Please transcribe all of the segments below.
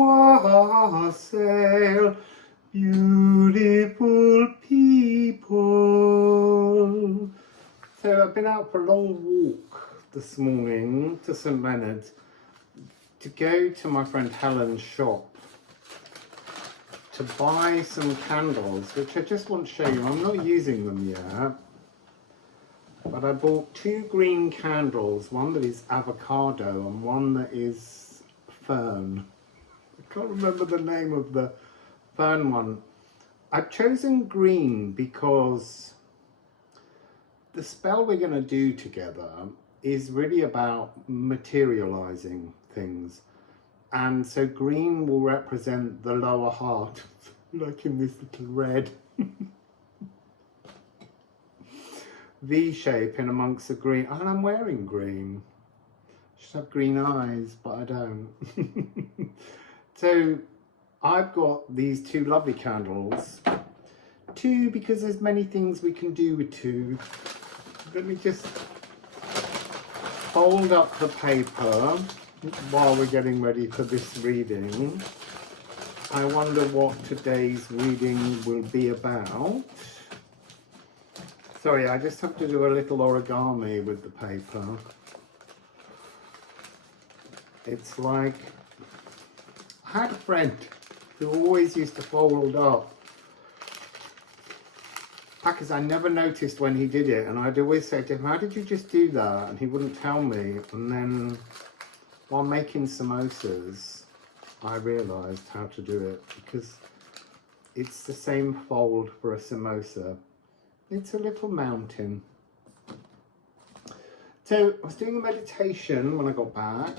Wassail, beautiful people. So I've been out for a long walk this morning to St Leonard's to go to my friend Helen's shop to buy some candles, which I just want to show you. I'm not using them yet, but I bought 2 green candles, one that is avocado and one that is fern. I can't remember the name of the fern one. I've chosen green because the spell we're going to do together is really about materializing things, and so green will represent the lower heart, like in this little red V shape in amongst the green. And I'm wearing green. I should have green eyes, but I don't. So I've got these 2 lovely candles. 2 because there's many things we can do with 2. Let me just fold up the paper while we're getting ready for this reading. I wonder what today's reading will be about. Sorry, I just have to do a little origami with the paper. It's like, I had a friend who always used to fold up packers. I never noticed when he did it, and I'd always say to him, how did you just do that? And he wouldn't tell me. And then while making samosas, I realised how to do it, because it's the same fold for a samosa. It's a little mountain. So I was doing a meditation when I got back,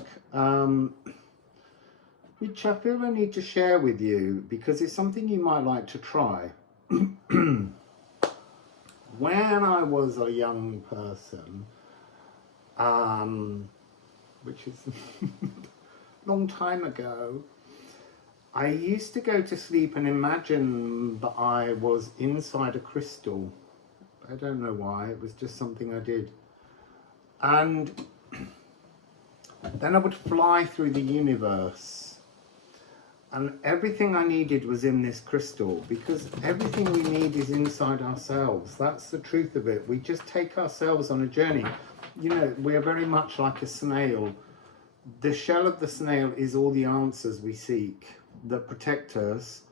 which I feel I need to share with you because it's something you might like to try. When I was a young person, which is a long time ago, I used to go to sleep and imagine that I was inside a crystal. I don't know why, it was just something I did. And then I would fly through the universe. And everything I needed was in this crystal, because everything we need is inside ourselves. That's the truth of it. We just take ourselves on a journey. You know, we're very much like a snail. The shell of the snail is all the answers we seek that protect us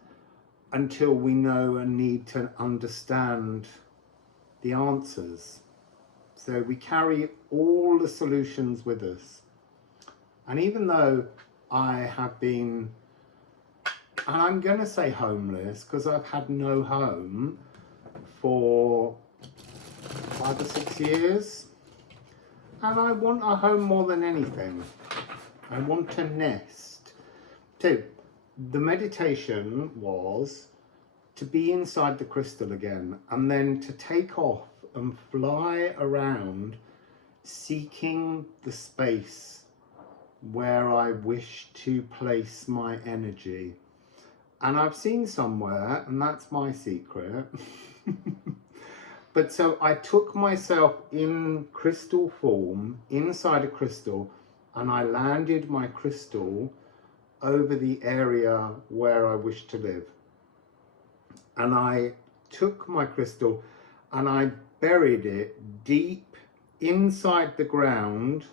until we know and need to understand the answers. So we carry all the solutions with us. And even though I have been, and I'm going to say homeless because I've had no home for 5 or 6 years, and I want a home more than anything. I want a nest. So the meditation was to be inside the crystal again, and then to take off and fly around seeking the space where I wish to place my energy. And I've seen somewhere, and that's my secret. But so I took myself in crystal form, inside a crystal, and I landed my crystal over the area where I wish to live. And I took my crystal and I buried it deep inside the ground,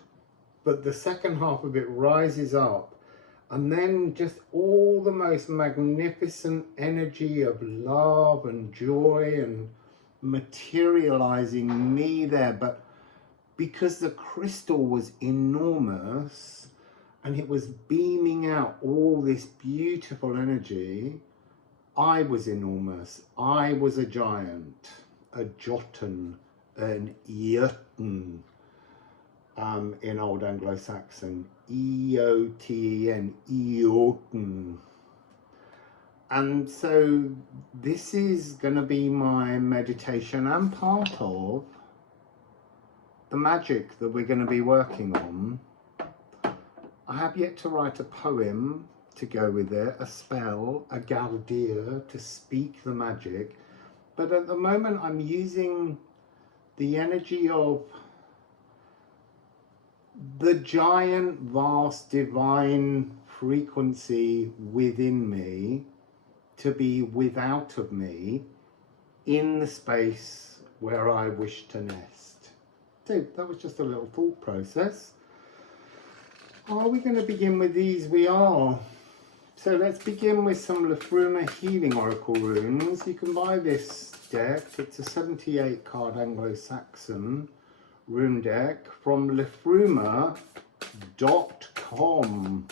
but the second half of it rises up. And then just all the most magnificent energy of love and joy and materializing me there. But because the crystal was enormous and it was beaming out all this beautiful energy, I was enormous. I was a giant, a Jotun, an Jotun. In Old Anglo-Saxon, E-O-T-E-N, Eoten. And so this is going to be my meditation and part of the magic that we're going to be working on. I have yet to write a poem to go with it, a spell, a galdir to speak the magic. But at the moment I'm using the energy of the giant, vast, divine frequency within me to be without of me in the space where I wish to nest. So that was just a little thought process. Are we going to begin with these? We are. So let's begin with some Liffruma Healing Oracle runes. You can buy this deck. It's a 78 card Anglo-Saxon rune deck from Liffruma.com.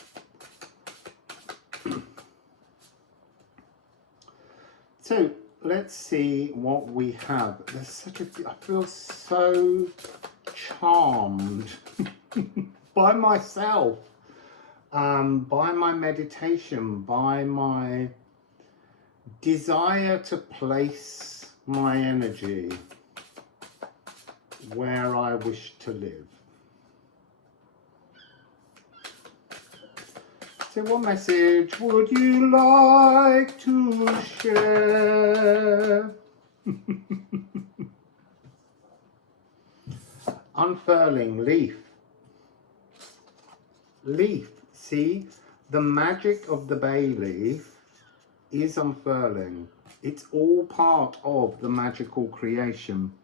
So let's see what we have. There's such a, I feel so charmed by myself, by my meditation, by my desire to place my energy where I wish to live. So what message would you like to share? Unfurling, leaf. Leaf, see, the magic of the bay leaf is unfurling. It's all part of the magical creation.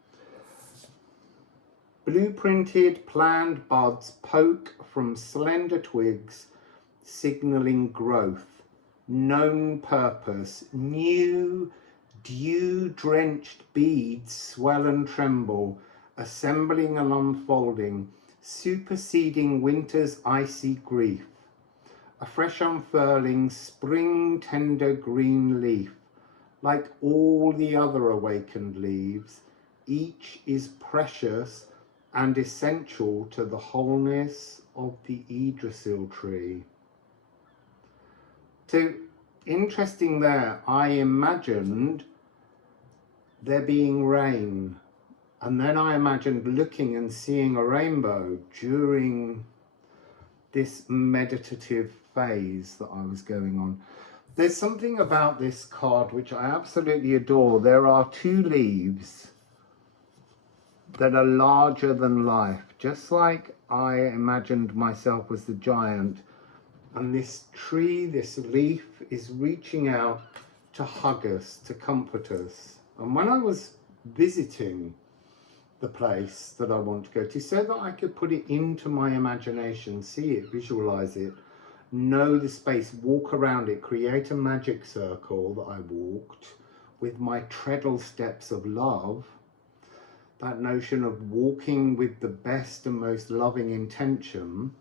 Blueprinted, planned buds poke from slender twigs, signaling growth, known purpose, new dew-drenched beads swell and tremble, assembling and unfolding, superseding winter's icy grief. A fresh unfurling, spring tender green leaf, like all the other awakened leaves, each is precious and essential to the wholeness of the Yggdrasil tree. So interesting there, I imagined there being rain, and then I imagined looking and seeing a rainbow during this meditative phase that I was going on. There's something about this card which I absolutely adore. There are two leaves that are larger than life, just like I imagined myself as the giant. And this tree, this leaf, is reaching out to hug us, to comfort us. And when I was visiting the place that I want to go to, so that I could put it into my imagination, see it, visualize it, know the space, walk around it, create a magic circle that I walked with my treadle steps of love, that notion of walking with the best and most loving intention,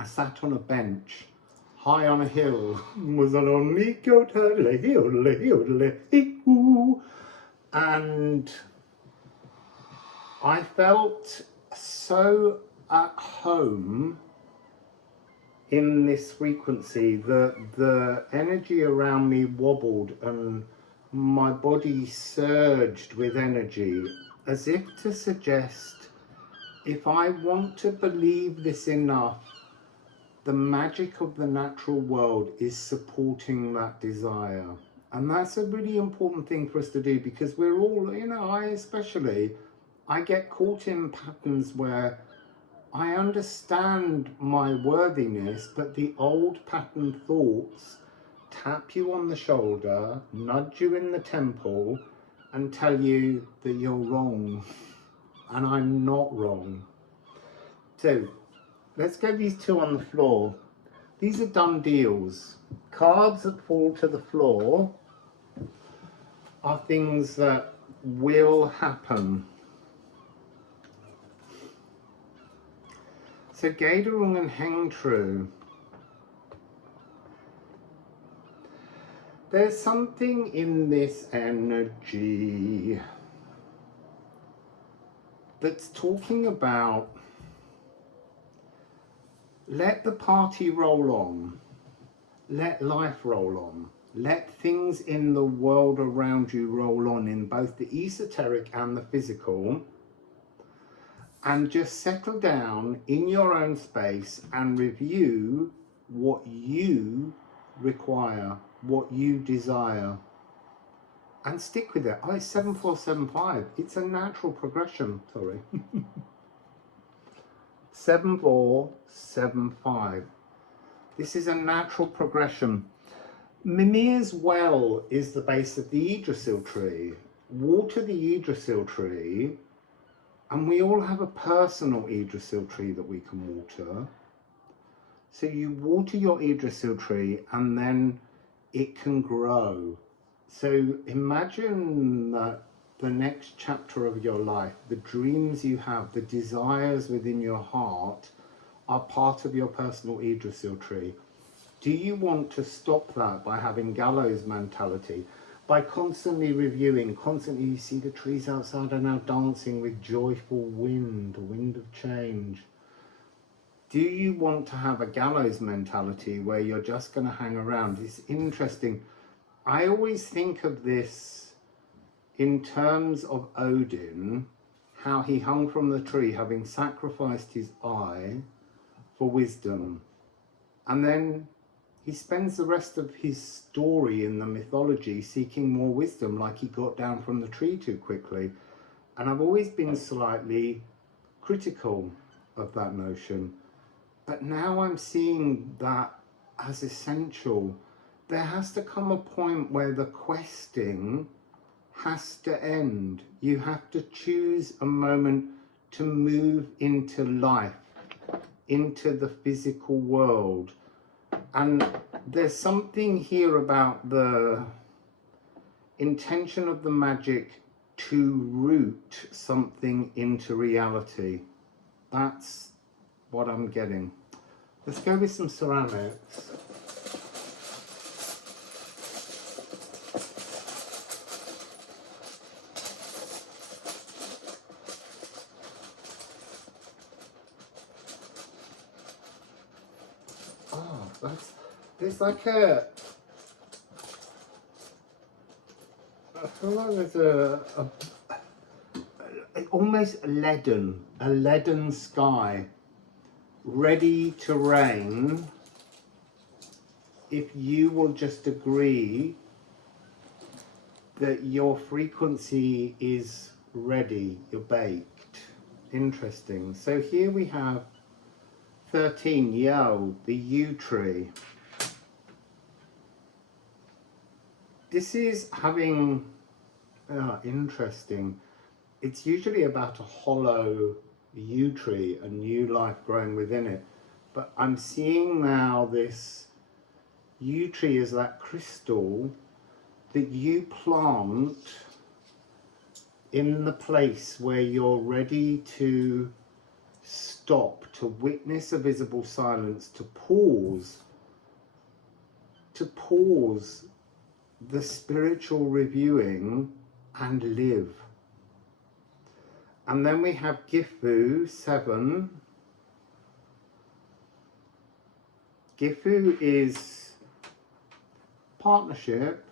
I sat on a bench, high on a hill, was on only and I felt so at home in this frequency that the energy around me wobbled and my body surged with energy, as if to suggest, if I want to believe this enough, the magic of the natural world is supporting that desire. And that's a really important thing for us to do, because we're all, you know, I get caught in patterns where I understand my worthiness, but the old pattern thoughts tap you on the shoulder, nudge you in the temple, and tell you that you're wrong. And I'm not wrong. So let's get these two on the floor. These are done deals. Cards that fall to the floor are things that will happen. So Gaderung and Hengtru. There's something in this energy that's talking about, let the party roll on, let life roll on, let things in the world around you roll on, in both the esoteric and the physical, and just settle down in your own space and review what you require, what you desire, and stick with it. Oh, it's 7475. It's a natural progression, sorry. 7475. This is a natural progression. Mimir's well is the base of the Yggdrasil tree. Water the Yggdrasil tree, and we all have a personal Yggdrasil tree that we can water. So you water your Yggdrasil tree and then it can grow. So imagine that the next chapter of your life, the dreams you have, the desires within your heart are part of your personal Yggdrasil tree. Do you want to stop that by having gallows mentality? By constantly reviewing, constantly you see the trees outside are now dancing with joyful wind, the wind of change. Do you want to have a gallows mentality where you're just going to hang around? It's interesting. I always think of this in terms of Odin, how he hung from the tree having sacrificed his eye for wisdom. And then he spends the rest of his story in the mythology seeking more wisdom, like he got down from the tree too quickly. And I've always been slightly critical of that notion. But now I'm seeing that as essential. There has to come a point where the questing has to end. You have to choose a moment to move into life, into the physical world. And there's something here about the intention of the magic to root something into reality. That's what I'm getting. Let's go with some ceramics. Oh, there's like I feel like there's almost a leaden sky, ready to rain if you will just agree that your frequency is ready, you're baked. Interesting. So here we have 13, Yo, the yew tree. This is having, interesting. It's usually about a hollow yew tree, a new life growing within it. But I'm seeing now this yew tree as that crystal that you plant in the place where you're ready to stop, to witness a visible silence, to pause the spiritual reviewing and live. And then we have Gifu 7. Gifu is partnership,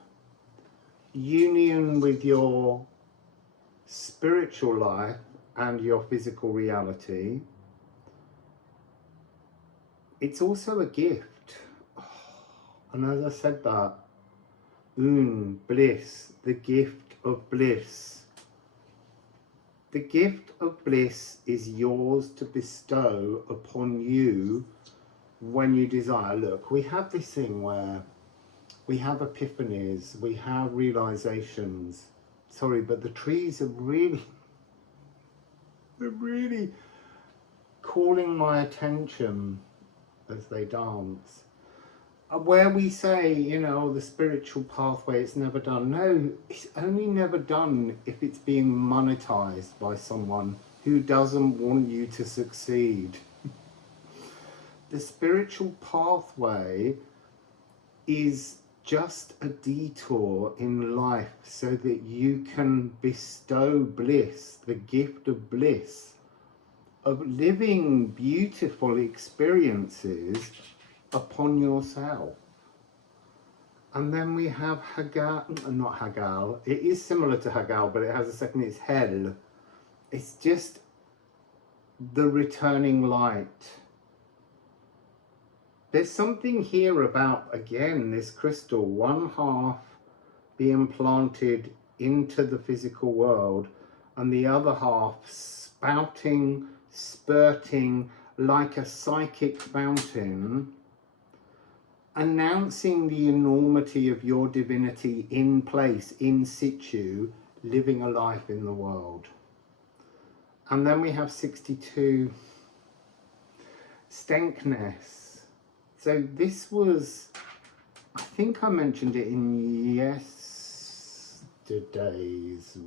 union with your spiritual life and your physical reality. It's also a gift. And as I said that, bliss, the gift of bliss. The gift of bliss is yours to bestow upon you when you desire. Look, we have this thing where we have epiphanies, we have realizations. Sorry, but the trees are really, they're really calling my attention as they dance. Where we say, you know, the spiritual pathway, it's never done. No, it's only never done if it's being monetized by someone who doesn't want you to succeed. The spiritual pathway is just a detour in life so that you can bestow bliss, the gift of bliss, of living beautiful experiences upon yourself. And then we have Hagal, not Hagal, it is similar to Hagal, but it has a second, it's Hel. It's just the returning light. There's something here about, again, this crystal, one half being planted into the physical world and the other half spurting like a psychic fountain announcing the enormity of your divinity in place, in situ, living a life in the world. And then we have 62, Stenkness. So this was, I think I mentioned it in yesterday's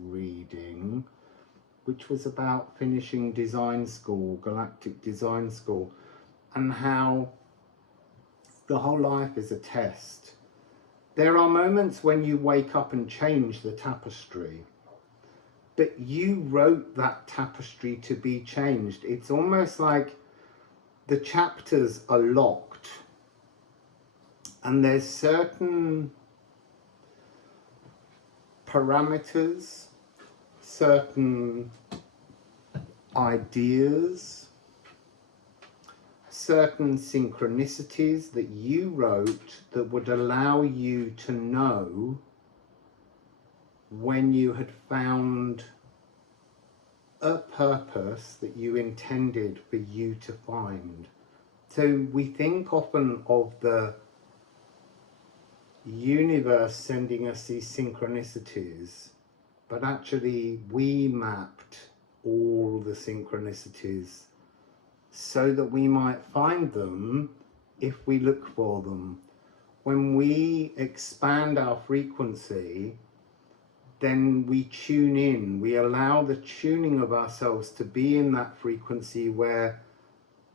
reading, which was about finishing design school, Galactic Design School, and how the whole life is a test. There are moments when you wake up and change the tapestry, but you wrote that tapestry to be changed. It's almost like the chapters are locked, and there's certain parameters, certain ideas, certain synchronicities that you wrote that would allow you to know when you had found a purpose that you intended for you to find. So we think often of the universe sending us these synchronicities, but actually we mapped all the synchronicities so that we might find them if we look for them. When we expand our frequency, then we tune in, we allow the tuning of ourselves to be in that frequency where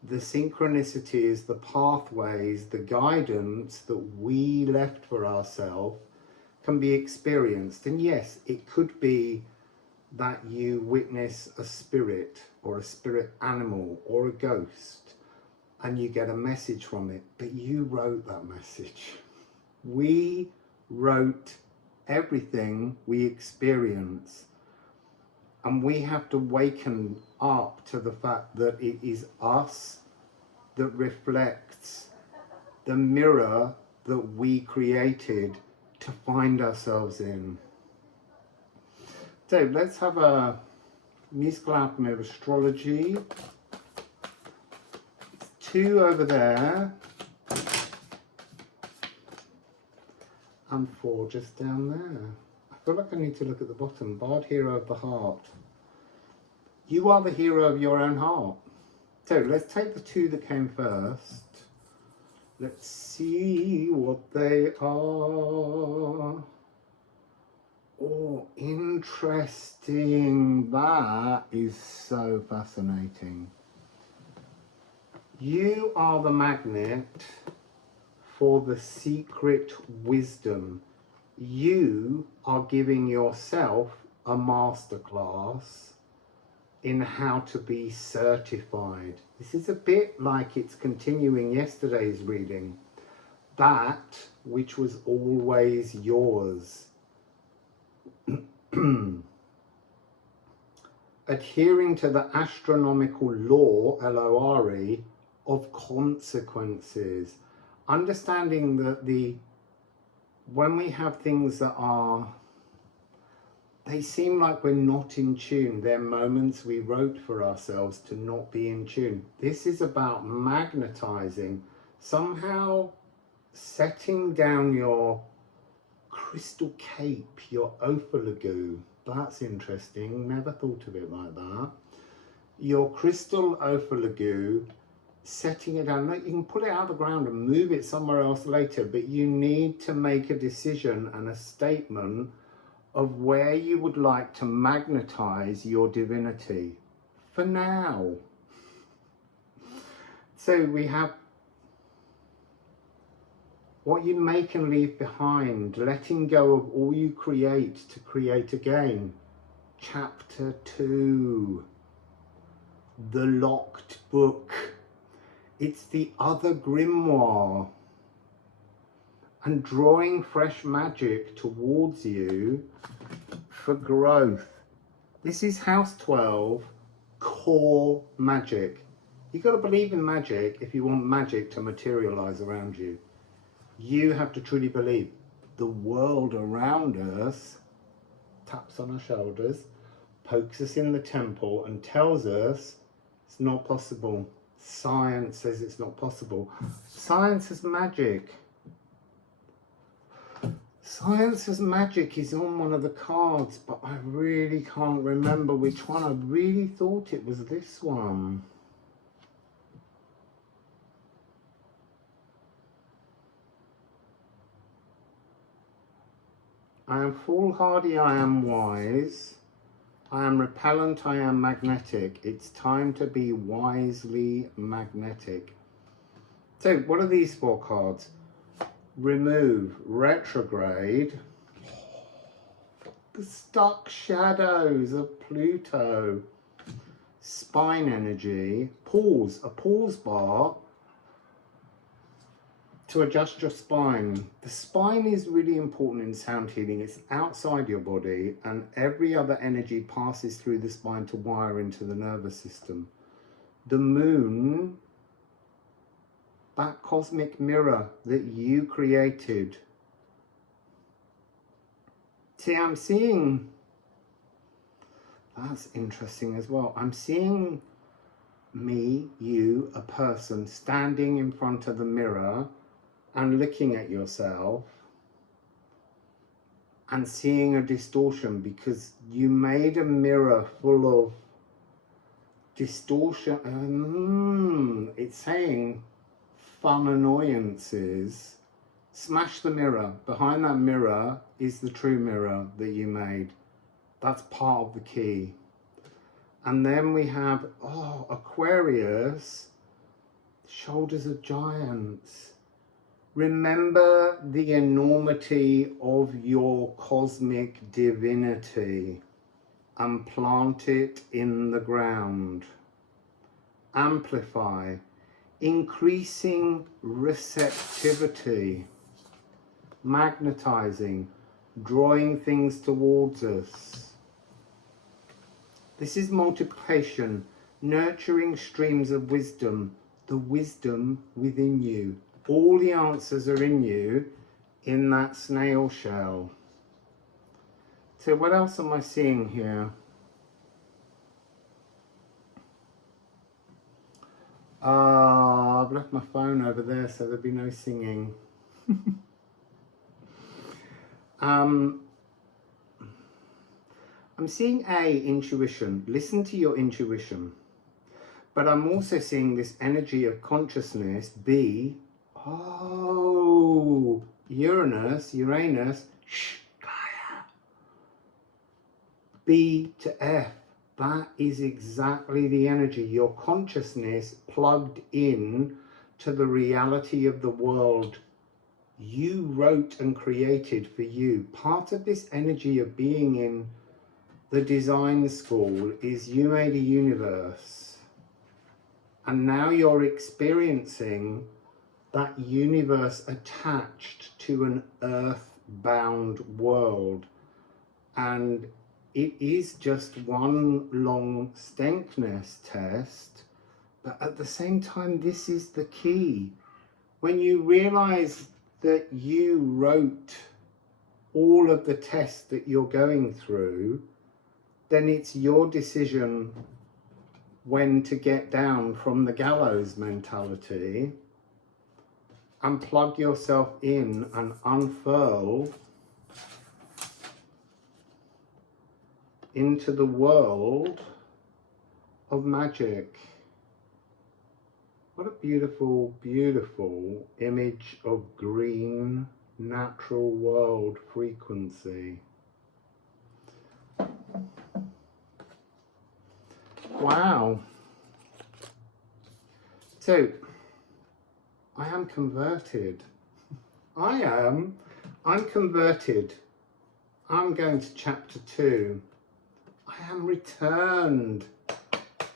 the synchronicities, the pathways, the guidance that we left for ourselves can be experienced. And yes, it could be that you witness a spirit or a spirit animal or a ghost and you get a message from it, but you wrote that message. We wrote everything we experience, and we have to waken up to the fact that it is us that reflects the mirror that we created to find ourselves in. So let's have a musical alchemy of astrology. It's 2 over there and 4 just down there. I feel like I need to look at the bottom. Bard, hero of the heart. You are the hero of your own heart. So let's take the 2 that came first. Let's see what they are. Oh, interesting. That is so fascinating. You are the magnet for the secret wisdom. You are giving yourself a masterclass in how to be certified. This is a bit like it's continuing yesterday's reading. That which was always yours. Adhering to the astronomical law, L-O-R-E, of consequences. Understanding that when we have things that they seem like we're not in tune. They're moments we wrote for ourselves to not be in tune. This is about magnetizing, somehow setting down your crystal cape, your ophilogu. That's interesting. Never thought of it like that. Your crystal ophilogu, setting it down. You can pull it out of the ground and move it somewhere else later, but you need to make a decision and a statement of where you would like to magnetize your divinity for now. So we have what you make and leave behind, letting go of all you create to create again. Chapter 2, the locked book. It's the other grimoire. And drawing fresh magic towards you for growth. This is house 12, core magic. You've got to believe in magic if you want magic to materialize around you. You have to truly believe. The world around us taps on our shoulders, pokes us in the temple and tells us it's not possible. Science says it's not possible. Science is magic. Science as Magic is on one of the cards, but I really can't remember which one. I really thought it was this one. I am foolhardy, I am wise. I am repellent, I am magnetic. It's time to be wisely magnetic. So what are these 4 cards? Remove, retrograde, the stuck shadows of Pluto, spine energy, pause, a pause bar to adjust your spine. The spine is really important in sound healing. It's outside your body, and every other energy passes through the spine to wire into the nervous system. The moon, that cosmic mirror that you created. See, I'm seeing, that's interesting as well. I'm seeing me, you, a person standing in front of the mirror and looking at yourself and seeing a distortion, because you made a mirror full of distortion. It's saying fun annoyances. Smash the mirror. Behind that mirror is the true mirror that you made. That's part of the key. And then we have, Aquarius, shoulders of giants. Remember the enormity of your cosmic divinity and plant it in the ground. Amplify, increasing receptivity, magnetizing, drawing things towards us. This is multiplication, nurturing streams of wisdom, the wisdom within you. All the answers are in you, in that snail shell. So what else am I seeing here? I've left my phone over there, so there'll be no singing. I'm seeing intuition. Listen to your intuition. But I'm also seeing this energy of consciousness. Uranus, Gaia. B to F. That is exactly the energy. Your consciousness plugged in to the reality of the world you wrote and created for you. Part of this energy of being in the design school is you made a universe, and now you're experiencing that universe attached to an earth-bound world, and it is just one long stankness test. But at the same time, this is the key. When you realize that you wrote all of the tests that you're going through, then it's your decision when to get down from the gallows mentality and plug yourself in and unfurl into the world of magic. What a beautiful, beautiful image of green, natural world frequency. Wow. So, I am converted. I'm converted. I'm going to chapter 2. I am returned.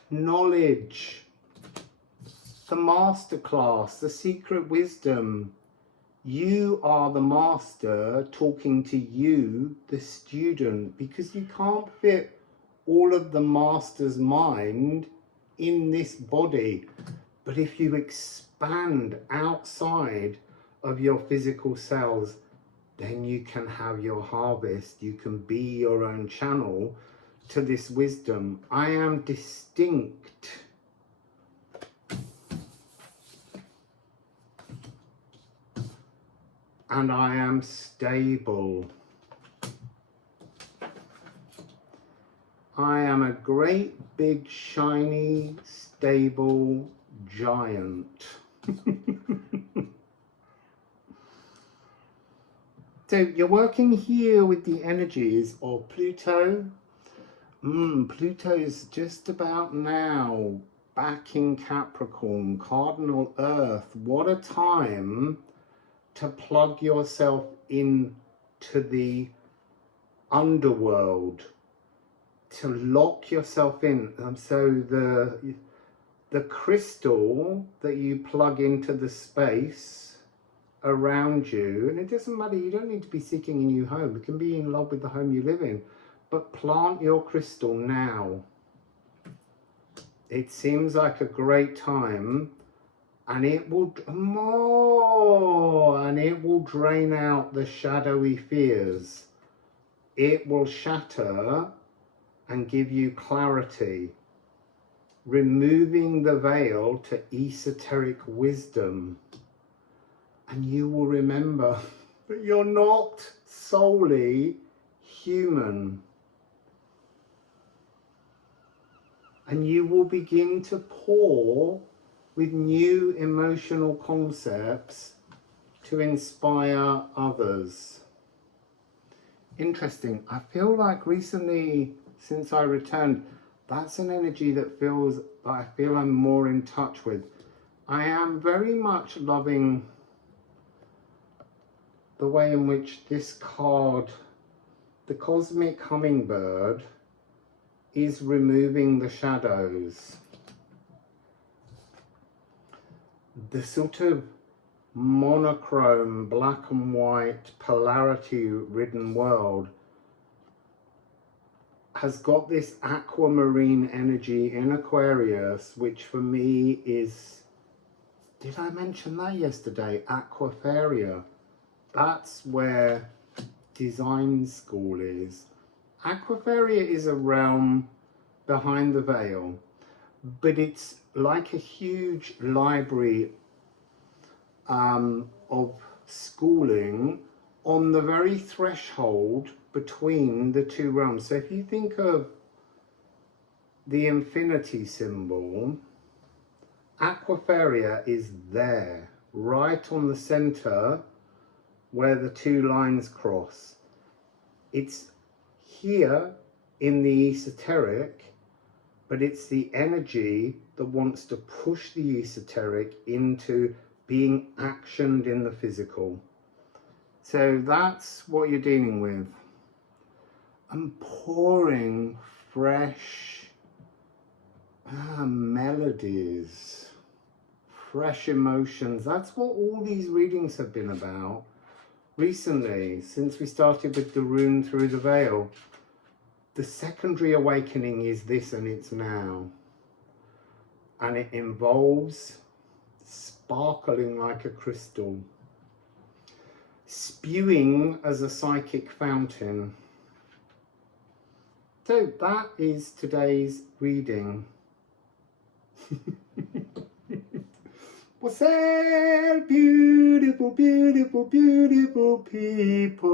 Knowledge. The masterclass, the secret wisdom. You are the master talking to you, the student, because you can't fit all of the master's mind in this body. But if you expand outside of your physical cells, then you can have your harvest. You can be your own channel to this wisdom. I am distinct. and I am stable. I am a great, big, shiny, stable giant. So you're working here with the energies of Pluto. Pluto is just about now back in Capricorn, cardinal Earth. What a time to plug yourself into the underworld, to lock yourself in. So the crystal that you plug into the space around you, and it doesn't matter, you don't need to be seeking a new home, you can be in love with the home you live in, but plant your crystal now. It seems like a great time, and it will drain out the shadowy fears. It will shatter and give you clarity, removing the veil to esoteric wisdom. And you will remember that you're not solely human. And you will begin to pour with new emotional concepts to inspire others. Interesting. I feel like recently, since I returned, that's an energy that I feel I'm more in touch with. I am very much loving the way in which this card, the Cosmic Hummingbird, is removing the shadows. The sort of monochrome, black and white, polarity-ridden world has got this aquamarine energy in Aquarius, which for me is, did I mention that yesterday? Aquafaria. That's where design school is. Aquafaria is a realm behind the veil, but it's like a huge library of schooling on the very threshold between the two realms. So if you think of the infinity symbol, Aquafaria is there, right on the center where the two lines cross. It's here in the esoteric, but it's the energy that wants to push the esoteric into being actioned in the physical. So that's what you're dealing with. I'm pouring fresh melodies, fresh emotions. That's what all these readings have been about recently, since we started with the rune through the veil. The secondary awakening is this, and it's now. And it involves sparkling like a crystal, spewing as a psychic fountain. So that is today's reading. Wassail, beautiful, beautiful, beautiful people.